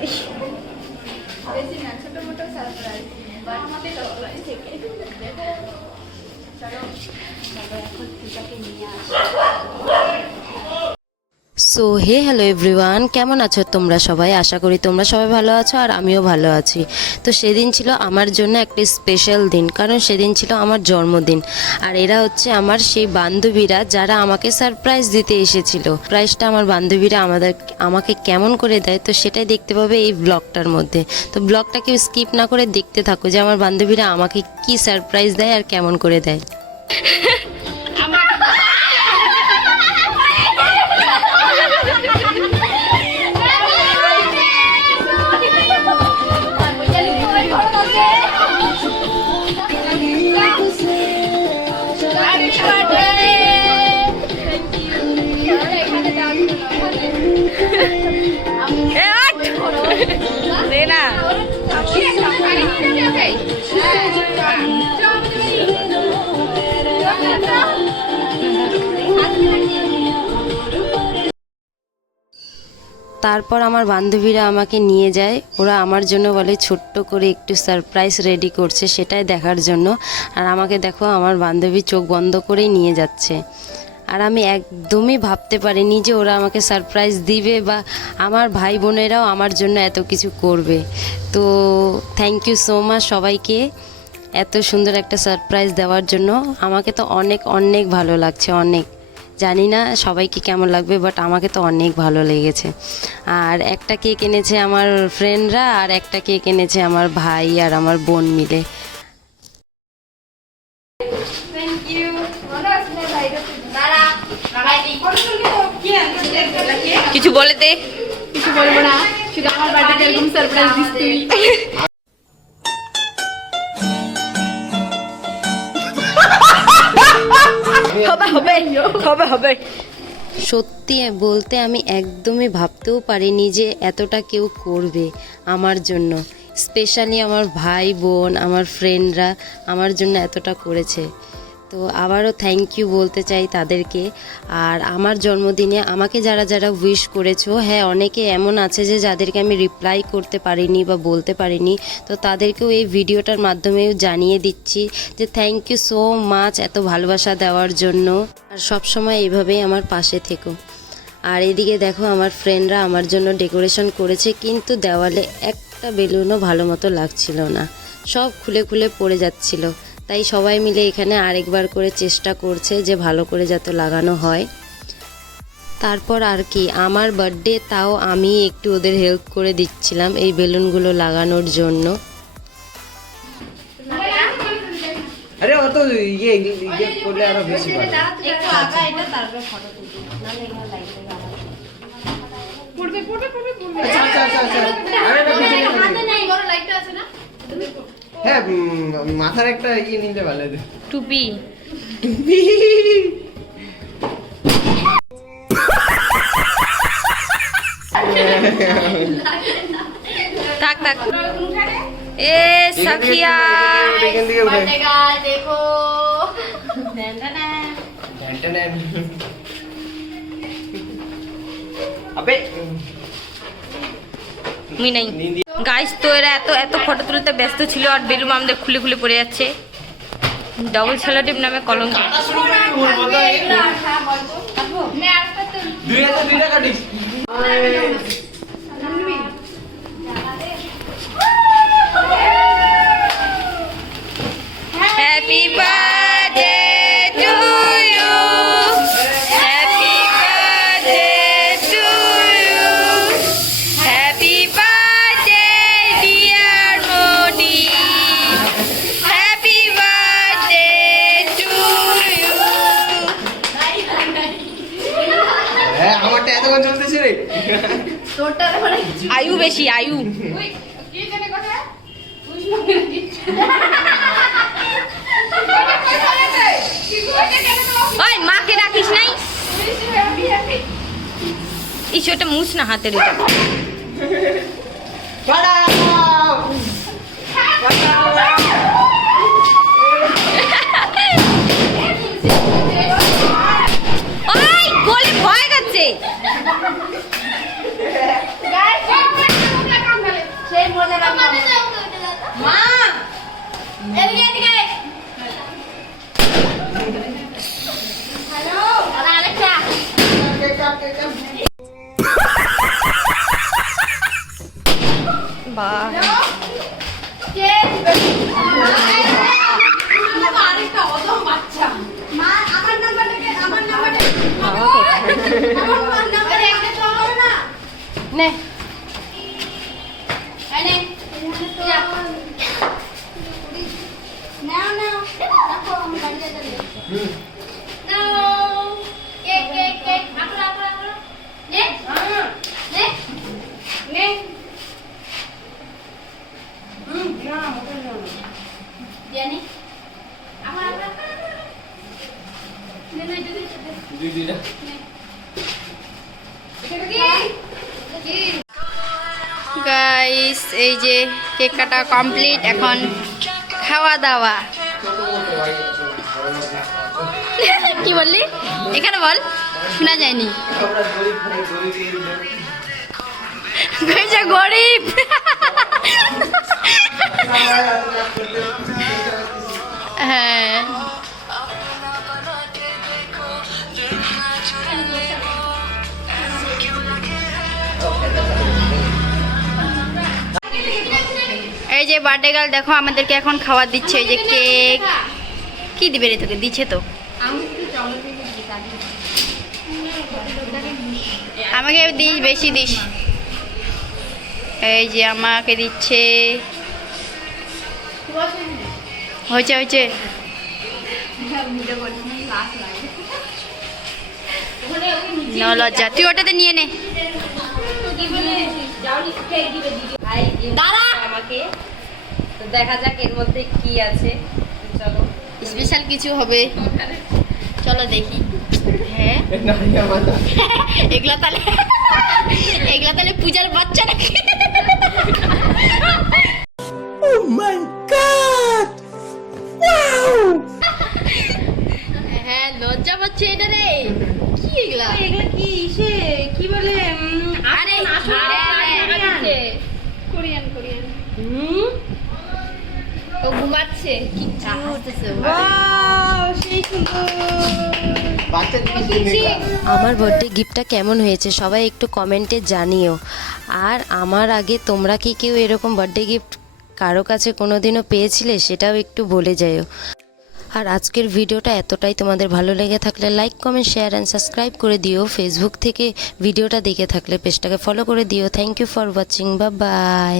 Surprise. বেশি না, ছোট মোটো সারপ্রাইজ। আমাদের সারপ্রাইজ থেকে চলো এখন পূজাকে নিয়ে আসি। সো হ্যালো এভরিওয়ান, কেমন আছো তোমরা সবাই? আশা করি তোমরা সবাই ভালো আছো আর আমিও ভালো আছি। তো সেদিন ছিল আমার জন্য একটা স্পেশাল দিন, কারণ সেদিন ছিল আমার জন্মদিন। আর এরা হচ্ছে আমার সেই বান্ধবীরা যারা আমাকে সারপ্রাইজ দিতে এসেছিল। প্রাইজটা আমার বান্ধবীরা আমাকে কেমন করে দেয়, তো সেটাই দেখতে পাবে এই ব্লগটার মধ্যে। তো ব্লগটাকে স্কিপ না করে দেখতে থাকো যে আমার বান্ধবীরা আমাকে কি সারপ্রাইজ দেয় আর কেমন করে দেয়। তারপর আমার বান্ধবীরা আমাকে নিয়ে যায়, ওরা আমার জন্য বলে ছোট্ট করে একটু সারপ্রাইজ রেডি করছে, সেটাই দেখার জন্য। আর আমাকে দেখো, আমার বান্ধবী চোখ বন্ধ করেই নিয়ে যাচ্ছে। আর আমি একদমই ভাবতে পারিনি যে ওরা আমাকে সারপ্রাইজ দিবে বা আমার ভাই বোনেরাও আমার জন্য এত কিছু করবে। তো থ্যাংক ইউ সো মাচ সবাইকে এত সুন্দর একটা সারপ্রাইজ দেওয়ার জন্য। আমাকে তো অনেক অনেক ভালো লাগছে, অনেক। জানি না সবাইকে কেমন লাগবে, বাট আমাকে তো অনেক ভালো লেগেছে। আর একটা কেক এনেছে আমার ফ্রেন্ডরা, আর একটা কেক এনেছে আমার ভাই আর আমার বোন মিলে। কিছু বলে দে। কিছু বলবো না, শুধু আমার বার্থডে এরকম সারপ্রাইজ দিস তুই। হবে। সত্যি বলতে আমি একদমই ভাবতেও পারিনি যে এতটা কেউ করবে আমার জন্য। স্পেশালি আমার ভাই বোন, আমার ফ্রেন্ডরা আমার জন্য এতটা করেছে। তো আবারও থ্যাংক ইউ বলতে চাই তাদেরকে। আর আমার জন্মদিনে আমাকে যারা যারা উইশ করেছো, হ্যাঁ অনেকে এমন আছে যে যাদেরকে আমি রিপ্লাই করতে পারিনি বা বলতে পারিনি, তো তাদেরকেও এই ভিডিওটার মাধ্যমেও জানিয়ে দিচ্ছি যে থ্যাংক ইউ সো মাচ এত ভালোবাসা দেওয়ার জন্য। আর সবসময় এইভাবেই আমার পাশে থেকো। আর এদিকে দেখো, আমার ফ্রেন্ডরা আমার জন্য ডেকোরেশন করেছে, কিন্তু দেওয়ালে একটা বেলুনও ভালো মতো লাগছিল না, সব খুলে খুলে পড়ে যাচ্ছিল। তাই সবাই মিলে এখানে আরেকবার করে চেষ্টা করছে যে ভালো করে যাতে লাগানো হয়। তারপর আর কি, আমার বার্থডে, তাও আমি একটু ওদের হেল্প করে দিচ্ছিলাম এই বেলুনগুলো লাগানোর জন্য। আরে ও তো ইয়ে করলে আরো বেশি ভালো। একটু আগা এটা, তারপর ফটো তুলবি, নালে এগুলো লাইট লাগা পড়বে। আচ্ছা আরে এটা পিছনে হাতে নাই, বড় লাইটটা আছে না? হ্যাঁ, মাথার একটা ইয়ে নিতে ভালো। টুপি। থাক এ সাখিয়া बनेगा देखो। अबे মুই নাই গাইস। তো এরা এত এত ফটো তুলতে ব্যস্ত ছিল আর বেলুন আমাদের খুলে খুলে পড়ে যাচ্ছে। ডবল সেলোটেপ নামে কলঙ্ক। Happy birthday to you, happy birthday to you, happy birthday dear Modi, happy birthday to you. হ্যাঁ, আমারটা এতক্ষণ চলতেছে রে। তোরটারে মানে আয়ু বেশি, আয়ু। কি জানে কথা ওই মাকে রাখিস নাই, এই ছোট মুছ না হাতের এটা। ওই গলে ভয় গেছে। গাইস বাবা আরেকটা অদম বাচ্চা মা আমার নাম্বারটা আমার নাম্বারটা আমার নাম্বারে একটা চলো না নে আরে যা নাও নাও রাখো আমি বাড়িতে যাই নাও কেক কেক কেক আকড়া আকড়া আকড়া নে নে নে জানি আমার আকড়া নে নে দিদি গাইস এই যে কেক কাটা কমপ্লিট, এখন খাওয়া দাওয়া। কি বললি? এখানে বল, শোনা যায়নি। গরিব হ্যাঁ এই যে বার্থডে গার্ল দেখো আমাদেরকে এখন খাবার দিচ্ছে। এই যে কেক কি দিবে রে তোকে? দিচ্ছে তো আমাকে দিস, বেশি দিস। এই যে আমাকে দিচ্ছে, হয়েছে হয়েছে। ন লজ্জা, তুই ওটাতে নিয়ে নে। দাঁড়া আমাকে তো দেখা যাক এর মধ্যে কি আছে। চলো স্পেশাল কিছু হবে, চলো দেখি। হ্যাঁ এগুলা তাহলে পূজার বাচ্চা নাকি? হ্যাঁ লজ্জা পাচ্ছে এটা রে। কি এগুলা? এগুলো কি ইসে কি বলে? আরে কোরিয়ান কোরিয়ান ও ঘুমাচ্ছে। কি হাসতেছে। সেই সুন্দর। বাচ্চা জিনিস আমার বার্থডে গিফটটা কেমন হয়েছে সবাই একটু কমেন্টে জানিও। আর আমার আগে তোমরা কি কেউ এরকম বার্থডে গিফট কারো কাছে কোনোদিনও পেয়েছিলে সেটাও একটু বলে যাও। আর আজকের ভিডিওটা এতটাই, তোমাদের ভালো লেগে থাকলে like comment share and subscribe করে দিও। ফেসবুক থেকে ভিডিওটা দেখে থাকলে পেজটাকে ফলো করে দিও। Thank you for watching, bye by.